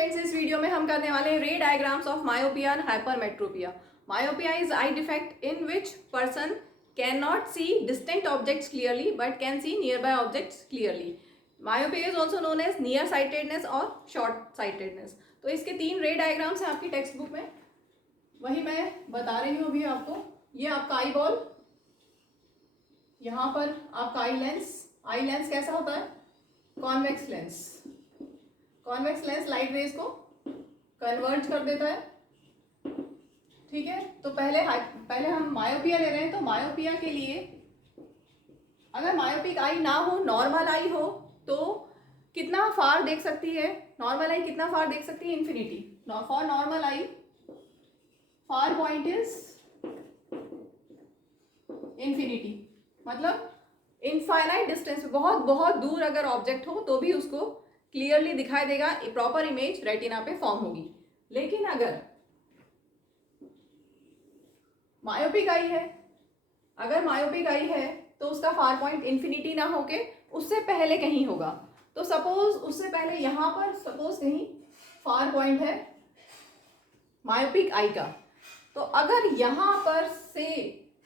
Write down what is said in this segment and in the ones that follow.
Friends, इस video में हम करने वाले हैं ray diagrams of myopia and hypermetropia. Myopia is eye defect in which person can not see distant objects clearly but can see near by objects clearly. Myopia is also known as near sightedness और short sightedness. तो इसके 3 रे diagrams हैं आपकी text book में, वही मैं बता रही हूँ अभी आपको। ये आपका आई बॉल, यहाँ पर आपका आई लेंस। आई लेंस कैसा होता है? Convex lens. Convex lens light rays को कन्वर्ज कर देता है, ठीक है। तो पहले हम मायोपिया ले रहे हैं। तो मायोपिया के लिए अगर मायोपिक आई ना हो, नॉर्मल आई हो, तो कितना फार देख सकती है? नॉर्मल आई कितना फार देख सकती है? Infinity. For normal I far point is infinity, मतलब इनफाइनाइट डिस्टेंस, बहुत बहुत दूर अगर ऑब्जेक्ट हो तो भी उसको क्लियरली दिखाई देगा, प्रॉपर इमेज रेटिना पे फॉर्म होगी। लेकिन अगर मायोपिक आई है, अगर मायोपिक आई है तो उसका फार पॉइंट इन्फिनिटी ना होके उससे पहले कहीं होगा। तो सपोज उससे पहले यहाँ पर सपोज कहीं फार पॉइंट है मायोपिक आई का, तो अगर यहाँ पर से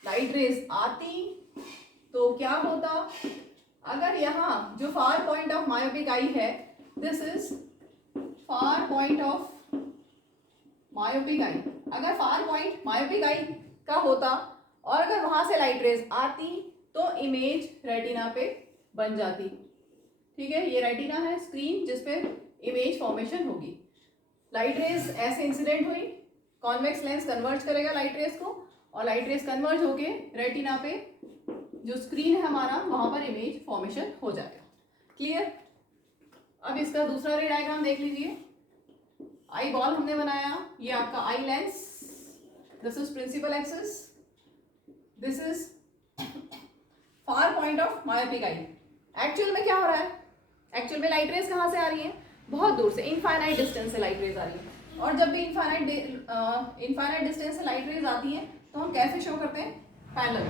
लाइट रेज आती तो क्या होता? अगर यहाँ जो far point of myopic eye है, this is far point of myopic eye, अगर फार पॉइंट मायोपिक आई का होता और अगर वहां से लाइट रेज आती तो इमेज रेटिना पे बन जाती, ठीक है। ये रेटिना है, स्क्रीन जिसपे इमेज फॉर्मेशन होगी। लाइट रेज ऐसे इंसिडेंट हुई, कॉन्वेक्स लेंस कन्वर्ज करेगा लाइट रेज को और लाइट रेज कन्वर्ज होके रेटिना पे जो स्क्रीन है हमारा, वहां पर इमेज फॉर्मेशन हो जाएगा। क्लियर? अब इसका दूसरा रे डायग्राम देख लीजिए। आई बॉल हमने बनाया, ये आपका eye lens, this is principal axis, this is far point of myopic eye. Actual में क्या हो रहा है? एक्चुअल में लाइट रेज कहाँ से आ रही है? बहुत दूर से, इनफाइनाइट डिस्टेंस से लाइट रेज आ रही है। और जब भी इनफाइनाइट डिस्टेंस से लाइट रेज आती है तो हम कैसे शो करते हैं? पैरेलल,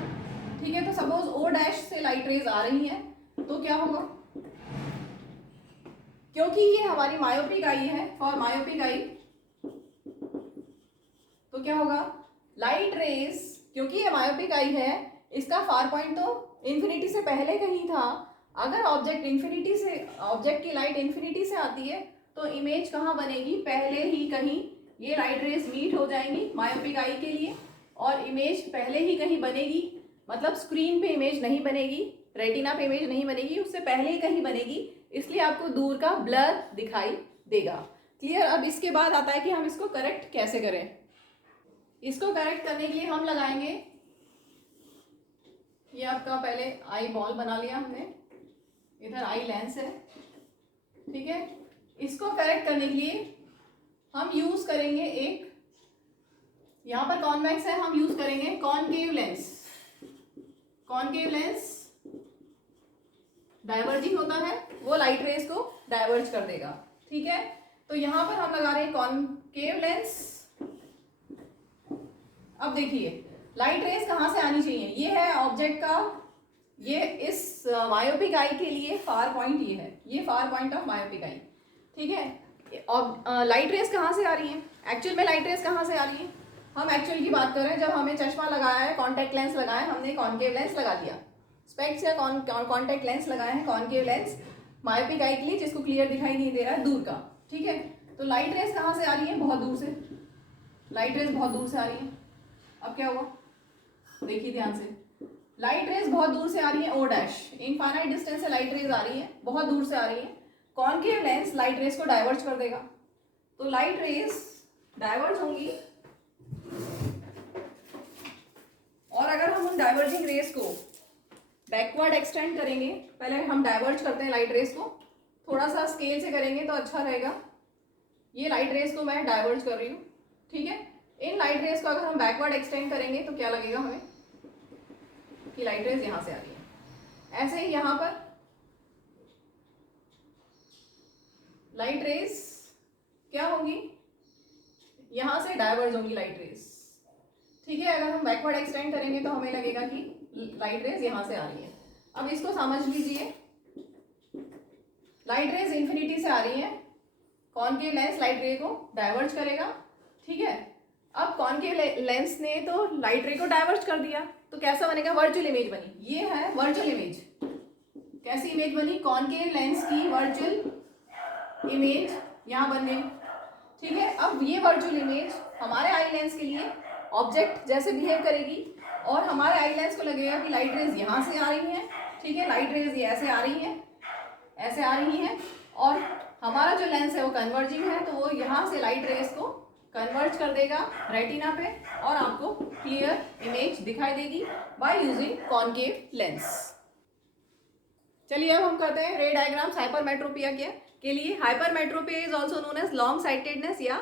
ठीक है। तो सपोज ओ डैश से लाइट रेज आ रही है तो क्या होगा? क्योंकि ये हमारी मायोपिक आई है, फॉर मायोपिक आई, तो क्या होगा? लाइट रेज, क्योंकि ये मायोपिक आई है, इसका फार पॉइंट तो इन्फिनिटी से पहले कहीं था। अगर ऑब्जेक्ट की लाइट इन्फिनिटी से आती है तो इमेज कहाँ बनेगी? पहले ही कहीं ये लाइट रेज मीट हो जाएंगी मायोपिक आई के लिए और इमेज पहले ही कहीं बनेगी, मतलब स्क्रीन पे इमेज नहीं बनेगी, रेटिना पे इमेज नहीं बनेगी, उससे पहले ही कहीं बनेगी, इसलिए आपको दूर का ब्लर दिखाई देगा। क्लियर? अब इसके बाद आता है कि हम इसको करेक्ट कैसे करें। इसको करेक्ट करने के लिए हम लगाएंगे, ये आपका पहले आई बॉल बना लिया हमने, इधर आई लेंस है, ठीक है। इसको करेक्ट करने के लिए हम यूज करेंगे एक, यहां पर कॉन्वेक्स है, हम यूज करेंगे concave lens. Concave lens diverging होता है, वो लाइट रेज को डाइवर्ज कर देगा, ठीक है। तो यहां पर हम लगा रहे हैं कॉनकेव लेंस। अब देखिए लाइट रेज कहां से आनी चाहिए? ये है ऑब्जेक्ट का, ये इस मायोपिक आई के लिए फार पॉइंट ये है, ये फार पॉइंट ऑफ मायोपिक आई, ठीक है। और लाइट रेज कहाँ से आ रही है? एक्चुअल में लाइट रेज कहाँ से आ रही है? हम एक्चुअल की बात कर रहे हैं, जब हमें चश्मा लगाया है, कॉन्टैक्ट लेंस लगाया है, हमने कॉनकेव लेंस लगा दिया, स्पेक्स या कॉन्टैक्ट लेंस लगाए हैं, कॉनकेव लेंस मायोपिक आई के लिए, जिसको क्लियर दिखाई नहीं दे रहा है दूर का, ठीक है। तो लाइट रेज कहाँ से आ रही है? बहुत दूर से, लाइट रेज बहुत दूर से आ रही है। अब क्या हुआ? देखिए ध्यान से, लाइट रेज बहुत दूर से आ रही है, ओ डैश, इनफाइनाइट डिस्टेंस से लाइट रेज आ रही है, बहुत दूर से आ रही है। कॉनकेव लेंस लाइट रेज को डाइवर्ज कर देगा, तो लाइट रेज डाइवर्ज होंगी और अगर हम उन डाइवर्जिंग रेज को बैकवर्ड एक्सटेंड करेंगे, पहले हम डाइवर्ज करते हैं लाइट रेज को, थोड़ा सा स्केल से करेंगे तो अच्छा रहेगा। ये लाइट रेज को मैं डाइवर्ज कर रही हूँ, ठीक है। इन लाइट रेज को अगर हम बैकवर्ड एक्सटेंड करेंगे तो क्या लगेगा हमें कि लाइट रेज यहां से आ रही है। ऐसे ही यहां पर लाइट रेज क्या होंगी? यहां से डाइवर्ज होंगी लाइट रेज, ठीक है। अगर हम बैकवर्ड एक्सटेंड करेंगे तो हमें लगेगा कि लाइट रेज यहां से आ रही है। अब इसको समझ लीजिए, लाइट रेज इन्फिनिटी से आ रही है, कॉनकेव लेंस लाइट रे को डाइवर्ज करेगा, ठीक है। अब कॉनकेव लेंस ने तो लाइट रे को डाइवर्ज कर दिया, तो कैसा बनेगा, वर्चुअल इमेज बनी। ये है वर्चुअल इमेज। कैसी इमेज बनी, कॉनकेव लेंस की वर्चुअल इमेज यहाँ बन गई, ठीक है। अब ये वर्चुअल इमेज हमारे आई लेंस के लिए ऑब्जेक्ट जैसे बिहेव करेगी, और हमारे आई लेंस को लगेगा कि लाइट रेज यहाँ से आ रही हैं, ठीक है, लाइट रेज ये ऐसे आ रही हैं, ऐसे आ रही हैं, और हमारा जो लेंस है वो कन्वर्जिंग है, तो वो यहाँ से लाइट रेज को कन्वर्ज कर देगा रेटिना पे, और आपको क्लियर इमेज दिखाई देगी बाय यूजिंग कॉनकेव लेंस। चलिए अब हम करते हैं रे डायग्राम्स हाइपरमेट्रोपिया के लिए। Hypermetropia is also known as long sightedness या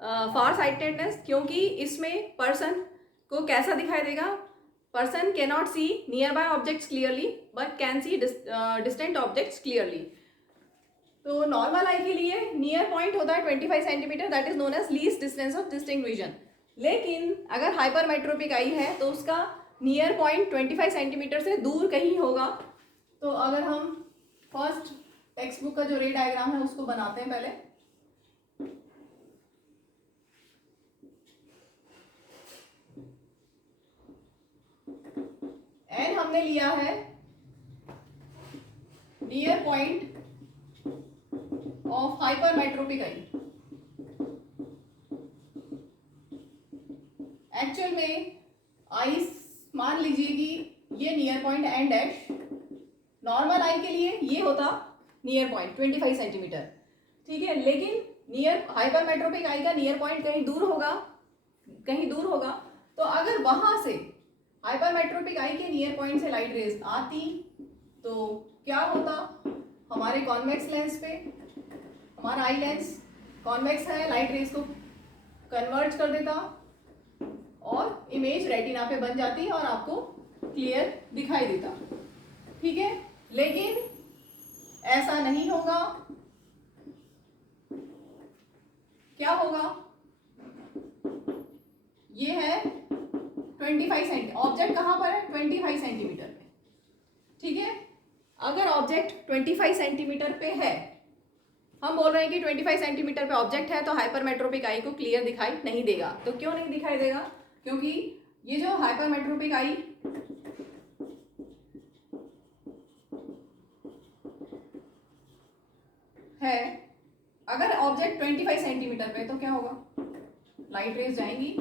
फार साइटेडनेस, क्योंकि इसमें पर्सन को कैसा दिखाई देगा, person can not see near by objects clearly but can see distant objects clearly. तो नॉर्मल आई के लिए नियर पॉइंट होता है 25 centimetre, that is known as least distance of distinct vision. लेकिन अगर हाइपरमेट्रोपिक आई है तो उसका नियर पॉइंट 25 सेंटीमीटर से दूर कहीं होगा। तो अगर हम फर्स्ट टेक्स्ट बुक का जो रे डायग्राम है उसको बनाते हैं पहले। एन हमने लिया है near point of hypermetropic eye. Actual में आई मान लीजिए कि ये near point N dash, normal eye के लिए ये होता नियर पॉइंट 25 सेंटीमीटर, ठीक है। लेकिन नियर हाइपरमेट्रोपिक आई का नियर पॉइंट कहीं दूर होगा, कहीं दूर होगा। तो अगर वहां से हाइपरमेट्रोपिक आई के नियर पॉइंट से लाइट रेज आती तो क्या होता, हमारे कॉन्वेक्स लेंस पे, हमारा आई लेंस कॉन्वेक्स है, लाइट रेज को कन्वर्ज कर देता और इमेज रेटिना पे बन जाती और आपको क्लियर दिखाई देता, ठीक है। लेकिन ऐसा नहीं होगा। क्या होगा, ये है 25 सेंटीमीटर, ऑब्जेक्ट कहां पर है 25 सेंटीमीटर पे, ठीक है। अगर ऑब्जेक्ट 25 सेंटीमीटर पे है, हम बोल रहे हैं कि 25 सेंटीमीटर पे ऑब्जेक्ट है, तो हाइपरमेट्रोपिक आई को क्लियर दिखाई नहीं देगा। तो क्यों नहीं दिखाई देगा, क्योंकि ये जो हाइपरमेट्रोपिक आई है, अगर ऑब्जेक्ट 25 सेंटीमीटर पे तो क्या होगा, लाइट रेज जाएंगी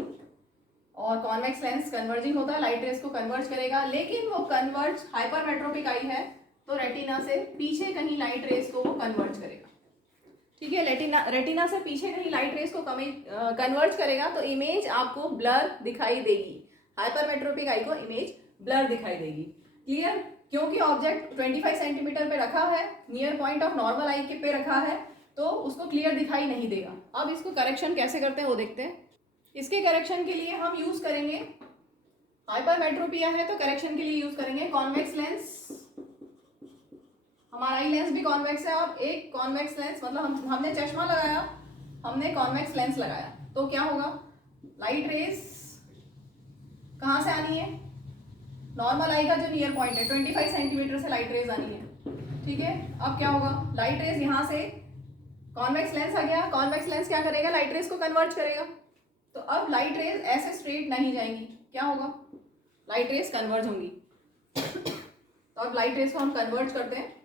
और कॉन्वेक्स लेंस कन्वर्जिंग होता है, लाइट रेज को कन्वर्ज करेगा। लेकिन वो कन्वर्ज हाइपरमेट्रोपिक आई है तो रेटिना से पीछे कहीं लाइट रेज को वो कन्वर्ज करेगा, ठीक है। रेटिना से पीछे कहीं लाइट रेज को कन्वर्ज करेगा तो इमेज आपको ब्लर दिखाई देगी, हाइपरमेट्रोपिक आई को इमेज ब्लर दिखाई देगी, क्लियर। क्योंकि ऑब्जेक्ट 25 सेंटीमीटर पे रखा है, near point of normal eye के पे रखा है, तो उसको क्लियर दिखाई नहीं देगा। अब इसको करेक्शन कैसे करते हैं वो देखते हैं। इसके करेक्शन के लिए हम यूज करेंगे, हाइपरमेट्रोपिया है तो करेक्शन के लिए यूज करेंगे कॉन्वेक्स लेंस। हमारा आई लेंस भी कॉन्वेक्स है और एक कॉन्वेक्स लेंस, मतलब हमने चश्मा लगाया, हमने कॉन्वेक्स लेंस लगाया, तो क्या होगा, लाइट रेज कहाँ से आनी है, नॉर्मल आई का जो नियर पॉइंट है 25 सेंटीमीटर से लाइट रेज आनी है, ठीक है। अब क्या होगा, लाइट रेज यहाँ से कॉन्वेक्स लेंस आ गया, कॉन्वेक्स लेंस क्या करेगा, लाइट रेज को कन्वर्ट करेगा। तो अब लाइट रेज ऐसे स्ट्रेट नहीं जाएंगी, क्या होगा, लाइट रेज कन्वर्ज होंगी। तो अब लाइट रेज को हम कन्वर्ट करते हैं,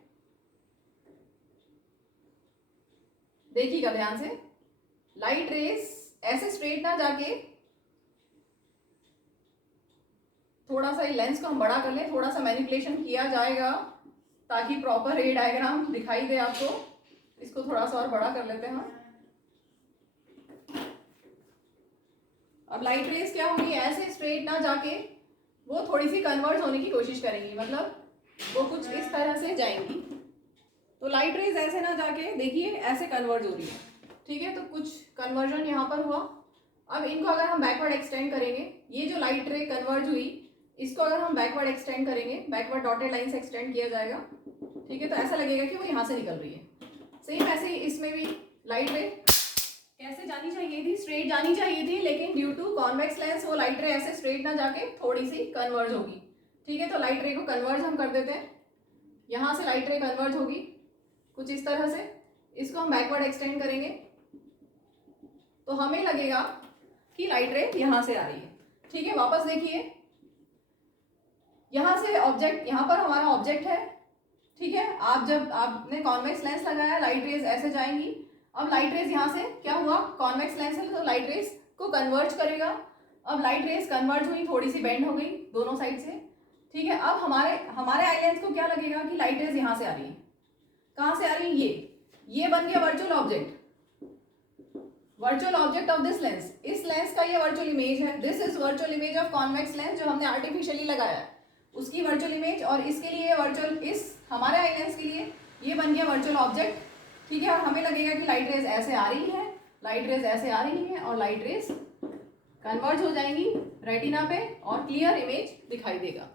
देखिएगा ध्यान से, लाइट रेज ऐसे स्ट्रेट ना जाके थोड़ा सा लेंस को हम बड़ा कर लें, थोड़ा सा मैनिपुलेशन किया जाएगा ताकि प्रॉपर रे डायग्राम दिखाई दे आपको। इसको थोड़ा सा और बड़ा कर लेते हैं। अब लाइट रेज क्या होगी, ऐसे स्ट्रेट ना जाके वो थोड़ी सी कन्वर्ज होने की कोशिश करेंगी, मतलब वो कुछ इस तरह से जाएंगी। तो लाइट रेज ऐसे ना जाके देखिए ऐसे कन्वर्ज हो रही है, ठीक है। तो कुछ कन्वर्जन यहाँ पर हुआ। अब इनको अगर हम बैकवर्ड एक्सटेंड करेंगे, ये जो लाइट रे कन्वर्ज हुई इसको अगर हम बैकवर्ड एक्सटेंड करेंगे, बैकवर्ड डॉटेड लाइन से एक्सटेंड किया जाएगा, ठीक है। तो ऐसा लगेगा कि वो यहाँ से निकल रही है। सेम ऐसे ही इसमें भी लाइट रे कैसे जानी चाहिए थी, स्ट्रेट जानी चाहिए थी, लेकिन ड्यू टू कॉन्वेक्स लेंस वो लाइट रे ऐसे स्ट्रेट ना जाके थोड़ी सी कन्वर्ज होगी, ठीक है। तो लाइट रे को कन्वर्ज हम कर देते हैं, यहाँ से लाइट रे कन्वर्ज होगी कुछ इस तरह से, इसको हम बैकवर्ड एक्सटेंड करेंगे तो हमें लगेगा कि लाइट रे यहां से आ रही है। ठीक है, वापस देखिए, यहां से ऑब्जेक्ट, यहां पर हमारा ऑब्जेक्ट है। ठीक है, आप जब आपने कॉन्वेक्स लेंस लगाया, लाइट रेज ऐसे जाएंगी। अब लाइट रेज यहाँ से क्या हुआ, कॉन्वेक्स लेंस है तो लाइट रेज को कन्वर्ज करेगा। अब लाइट रेज कन्वर्ज हुई, थोड़ी सी बेंड हो गई दोनों साइड से। ठीक है, अब हमारे आई लेंस को क्या लगेगा कि लाइट रेज यहाँ से आ रही है। कहाँ से आ रही है, ये बन गया virtual object, virtual object of this lens. इस लेंस का ये वर्चुअल इमेज है। This is virtual image of convex lens जो हमने आर्टिफिशियली लगाया है, उसकी वर्चुअल इमेज। और इसके लिए वर्चुअल, इस हमारे आई लेंस के लिए ये बन गया वर्चुअल ऑब्जेक्ट। ठीक है, और हमें लगेगा कि लाइट रेज ऐसे आ रही है, लाइट रेज ऐसे आ रही है और लाइट रेज कन्वर्ज हो जाएंगी रेटिना पे और क्लियर इमेज दिखाई देगा।